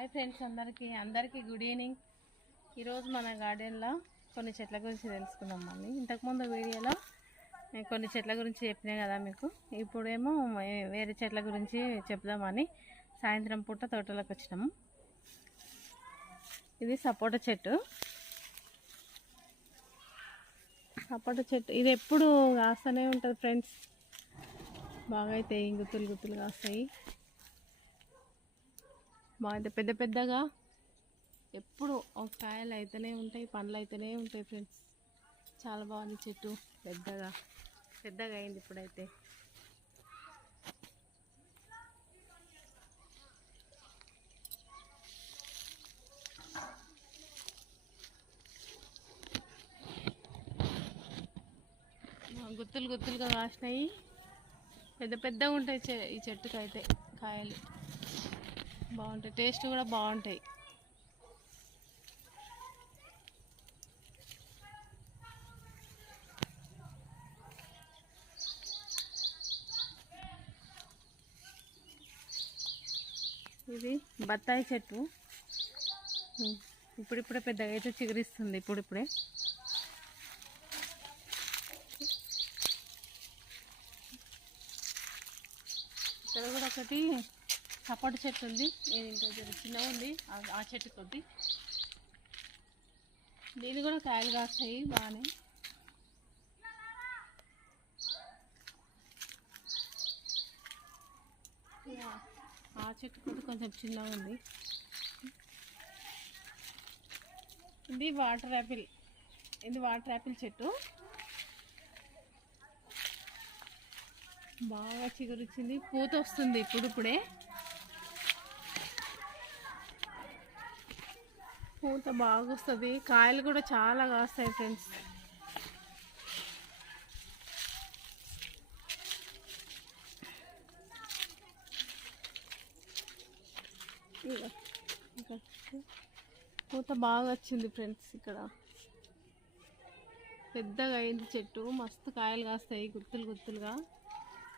Hi friends, అందరికీ good evening. ఈరోజు మన గార్డెన్లో కొన్ని చెట్ల గురించి తెలుసుకుందాం. మళ్ళీ ఇంతకుముందు వీడియోలో నేను కొన్ని చెట్ల గురించి చెప్పినా కదా మీకు. ఇప్పుడేమో వేరే చెట్ల గురించి చెప్దామని సాయంత్రం పూట తోటలోకి వచ్చినాము. ఇది సపోటా చెట్టు. ఇది ఎప్పుడు కాస్తూనే ఉంటుంది ఫ్రెండ్స్. బాగా అవుతాయి, గుత్తులు కాస్తాయి. బాగా పెద్ద పెద్దగా ఎప్పుడు ఒక కాయలు అయితేనే ఉంటాయి, పండ్లు అయితేనే ఉంటాయి ఫ్రెండ్స్. చాలా బాగుంది చెట్టు, పెద్దగా అయింది ఇప్పుడైతే. గుత్తులుగా కాసినాయి, పెద్దగా ఉంటాయి ఈ చెట్టుకి అయితే కాయలు. బాగుంటాయి, టేస్ట్ కూడా బాగుంటాయి. ఇది బత్తాయి చెట్టు. ఇప్పుడిప్పుడే పెద్దగా అయితే చిగురిస్తుంది. ఇప్పుడిప్పుడే ఇక్కడ కూడా ఒకటి సపోటా చెట్టు ఉంది. ఇంకా చిన్నగా ఉంది ఆ చెట్టు కొద్ది. దీని కూడా కాయలు కాస్తాయి బాగానే. ఆ చెట్టు కొద్ది కొంచెం చిన్నగా ఉంది. ఇది వాటర్ యాపిల్ చెట్టు. బాగా చిగురిచ్చింది, పూత వస్తుంది ఇప్పుడిప్పుడే. పూత బాగా వస్తుంది, కాయలు కూడా చాలా కాస్తాయి ఫ్రెండ్స్. పూత బాగా వచ్చింది ఫ్రెండ్స్. ఇక్కడ పెద్దగా అయింది చెట్టు, మస్తు కాయలు కాస్తాయి గుత్తులుగా.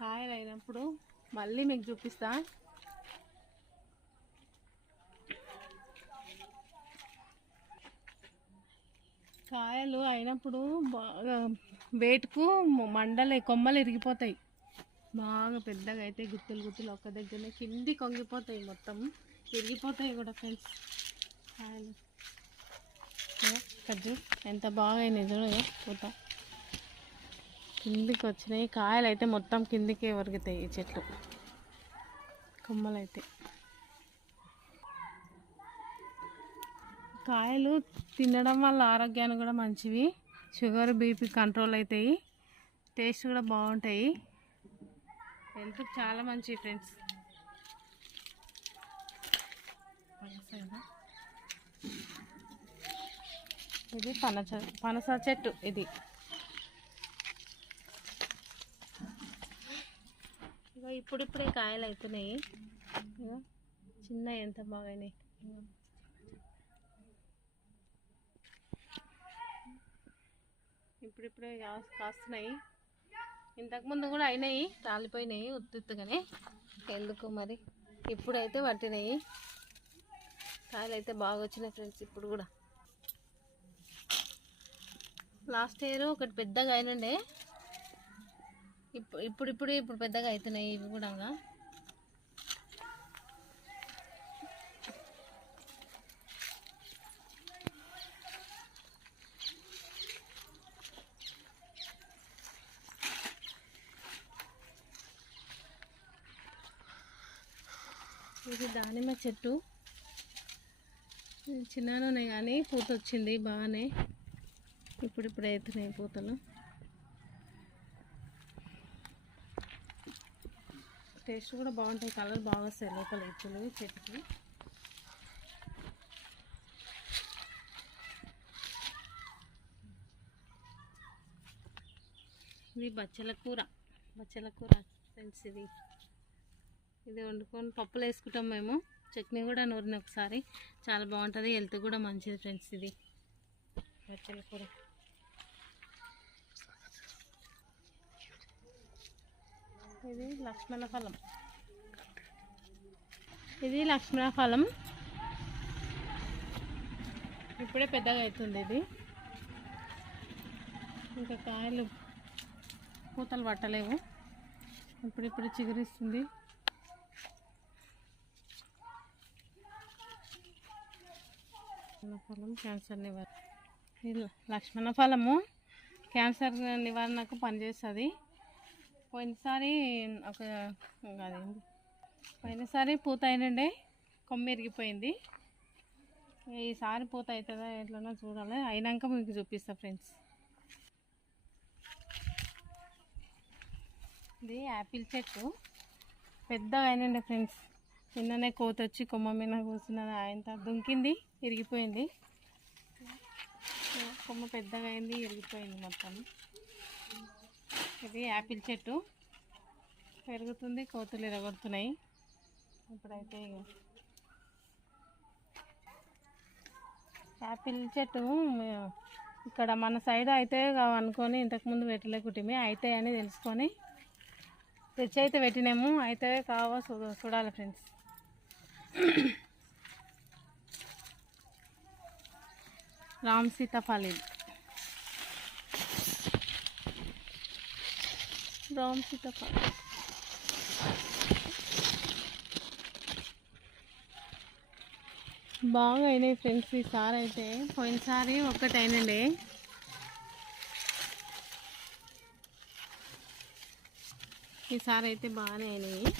కాయలు అయినప్పుడు మళ్ళీ మీకు చూపిస్తా. కాయలు అయినప్పుడు బాగా వేటుకు కొమ్మలు ఇరిగిపోతాయి. బాగా పెద్దగా అయితే గుత్తులు ఒక్క దగ్గరనే కింది కొంగిపోతాయి, మొత్తం ఇరిగిపోతాయి కూడా ఫ్రెండ్స్ కాయలు. కజ్జు ఎంత బాగా అయినాయి చూడ, పూత కిందికి వచ్చినాయి. కాయలు అయితే మొత్తం కిందికే ఒరుగుతాయి ఈ చెట్లు, కొమ్మలు అయితే. కాయలు తినడం వల్ల ఆరోగ్యానికి కూడా మంచివి. షుగర్, బీపీ కంట్రోల్ అవుతాయి. టేస్ట్ కూడా బాగుంటాయి, హెల్త్కి చాలా మంచివి ఫ్రెండ్స్. ఇది పనస చెట్టు. ఇది ఇప్పుడిప్పుడే కాయలు అవుతున్నాయి. చిన్న ఎంత బాగాయినాయి. ఇప్పుడిప్పుడే కాస్తున్నాయి. ఇంతకుముందు కూడా అయినాయి, రాలిపోయినాయి ఉత్తుగానే. ఎందుకు మరి ఇప్పుడైతే పట్టినాయి. కాయలు అయితే బాగా వచ్చినాయి ఫ్రెండ్స్. ఇప్పుడు కూడా లాస్ట్ ఇయర్ ఒకటి పెద్దగా అయినండే, ఇప్పుడు పెద్దగా అవుతున్నాయి ఇవి కూడా. ఇది దానిమ్మ చెట్టు. చిన్నగానే ఉన్నాయి కానీ పూత వచ్చింది బాగానే. ఇప్పుడు అవుతున్నాయి పూతలు. టేస్ట్ కూడా బాగుంటాయి, కలర్ బాగా వస్తాయి లోపల ఎత్తులు చెట్టుకి. ఇది బచ్చల కూర ఫ్రెండ్స్. ఇది వండుకొని పప్పులు వేసుకుంటాం మేము. చట్నీ కూడా నూరిన ఒకసారి, చాలా బాగుంటుంది, హెల్త్ కూడా మంచిది ఫ్రెండ్స్. ఇది బచ్చల కూర. ఇది లక్ష్మణ ఫలం. ఇప్పుడే పెద్దగా అవుతుంది ఇది. ఇంకా కాయలు పూతలు పట్టలేవు, ఇప్పుడిప్పుడు చిగురిస్తుంది. ఫలం క్యాన్సర్ నివారణ. ఇది లక్ష్మణ ఫలము క్యాన్సర్ నివారణకు పనిచేస్తుంది. పోయినసారి పూత అయినండే కొమ్మ ఇరిగిపోయింది. ఈసారి పూత అవుతుందా ఎట్లనో చూడాలి, అయినాక మీకు చూపిస్తా ఫ్రెండ్స్. ఇది యాపిల్ చెట్టు పెద్దగా అయినండి ఫ్రెండ్స్. నిన్ననే కోత వచ్చి కొమ్మ మీద కూర్చున్నది, ఆయన దుంకింది, ఇరిగిపోయింది. కొమ్మ పెద్దగా అయింది, ఇరిగిపోయింది మొత్తం. ఇది యాపిల్ చెట్టు పెరుగుతుంది, కోతులు ఇరగొడుతున్నాయి. ఇప్పుడైతే యాపిల్ చెట్టు ఇక్కడ మన సైడ్ అయితే అనుకొని ఇంతకుముందు పెట్టలేకుంటే అయితే అని తెలుసుకొని తెచ్చి అయితే పెట్టినాము. అయితే కావో చూడాలి ఫ్రెండ్స్. రామ్ సీతాఫలం, రామ్ సీతాఫలం బాగా అయినాయి ఫ్రెండ్స్. ఈసారి అయితే పోయినసారి ఒక్కటి అయినండి, ఈసారి అయితే బాగానే అయినాయి.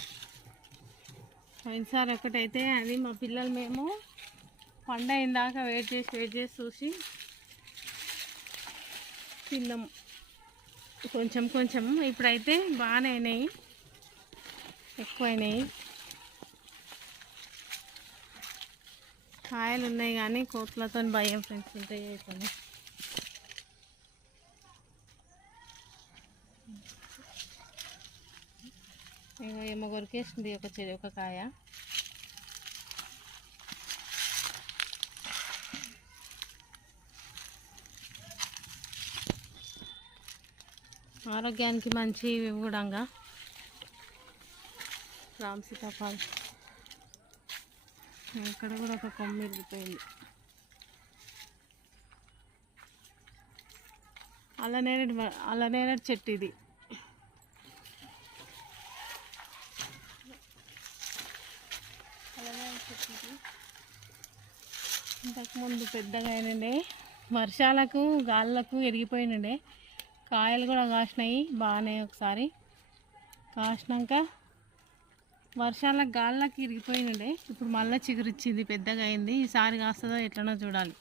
పోయినసారి ఒకటైతే అది మా పిల్లలు మేము పండు అయిన దాకా వెయిట్ చేసి చూసి తిన్నాము కొంచెం కొంచెం. ఇప్పుడైతే బాగానే అయినాయి, ఎక్కువ అయినాయి. కాయలు ఉన్నాయి కానీ కోతులతో భయం ఫ్రెండ్స్. ఉంటాయి అయిపోయి ఏమో కొరికేసింది ఒక కాయ. ఆరోగ్యానికి మంచి కూడా రామ్ సీతాఫలం. ఇక్కడ కూడా ఒక కొమ్మ ఇరిగిపోయింది. అల్లనేరేడు చెట్టు ఇది. ఇంతకుముందు పెద్దగా అయినండే, వర్షాలకు గాళ్ళకు ఇరిగిపోయినండే. కాయలు కూడా కాసినాయి బాగానే. ఒకసారి కాసినాక వర్షాలకు గాళ్ళకి ఇరిగిపోయినండే, ఇప్పుడు మళ్ళీ చిగురిచ్చింది, పెద్దగా అయింది. ఈసారి కాస్తుందో ఎట్లనో చూడాలి.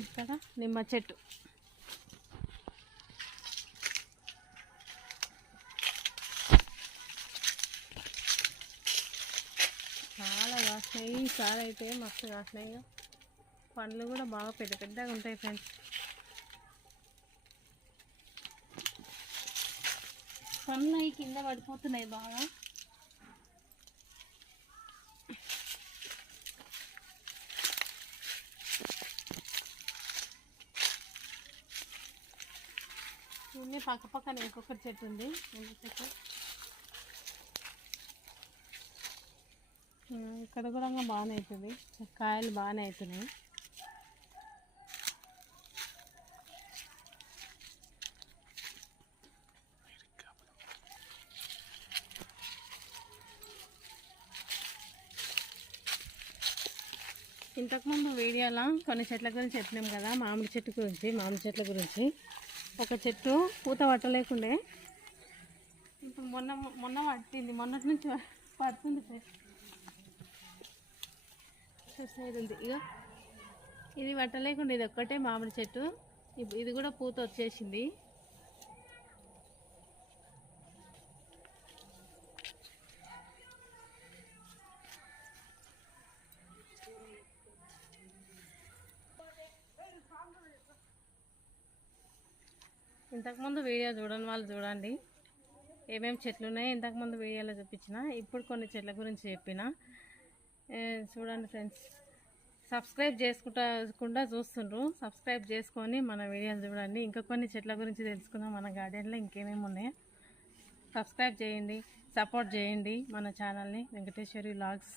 ఇక్కడ నిమ్మ చెట్టు, చాలా కాసినాయి. ఈసారి అయితే మస్తు కాసినాయి. పండ్లు కూడా బాగా పెద్దగా ఉంటాయి ఫ్రెండ్స్. పండ్లు అవి కింద పడిపోతున్నాయి బాగా. ఇన్ని పక్కన ఇంకొకటి చెట్టు ఉంది, చెట్టు ఇక్కడ కూడా బాగానే అవుతుంది, కాయలు బాగానే అవుతున్నాయి. ఇంతకుముందు వీడియోలో కొన్ని చెట్ల గురించి చెప్పినాం కదా, మామిడి చెట్ల గురించి. ఒక చెట్టు పూత పట్టలేకుండే, ఇప్పుడు మొన్న పట్టింది, మొన్నటి నుంచి పడుతుంది. సైడ్ ఉంది ఇక, ఇది పట్టలేకుండా ఇది ఒక్కటే మామిడి చెట్టు. ఇది కూడా పూత వచ్చేసింది. ఇంతకుముందు వీడియో చూడని వాళ్ళు చూడండి, ఏమేమి చెట్లు ఉన్నాయో ఇంతకుముందు వీడియోలో చూపించిన. ఇప్పుడు కొన్ని చెట్ల గురించి చెప్పిన, చూడండి ఫ్రెండ్స్. సబ్స్క్రైబ్ చేసుకుంటా చూస్తుండ్రు, సబ్స్క్రైబ్ చేసుకొని మన వీడియోలు చూడండి. ఇంకా కొన్ని చెట్ల గురించి తెలుసుకుందాం, మన గార్డెన్లో ఇంకేమేమి ఉన్నాయో. సబ్స్క్రైబ్ చేయండి, సపోర్ట్ చేయండి మన ఛానల్ని వెంకటేశ్వరి వ్లాగ్స్.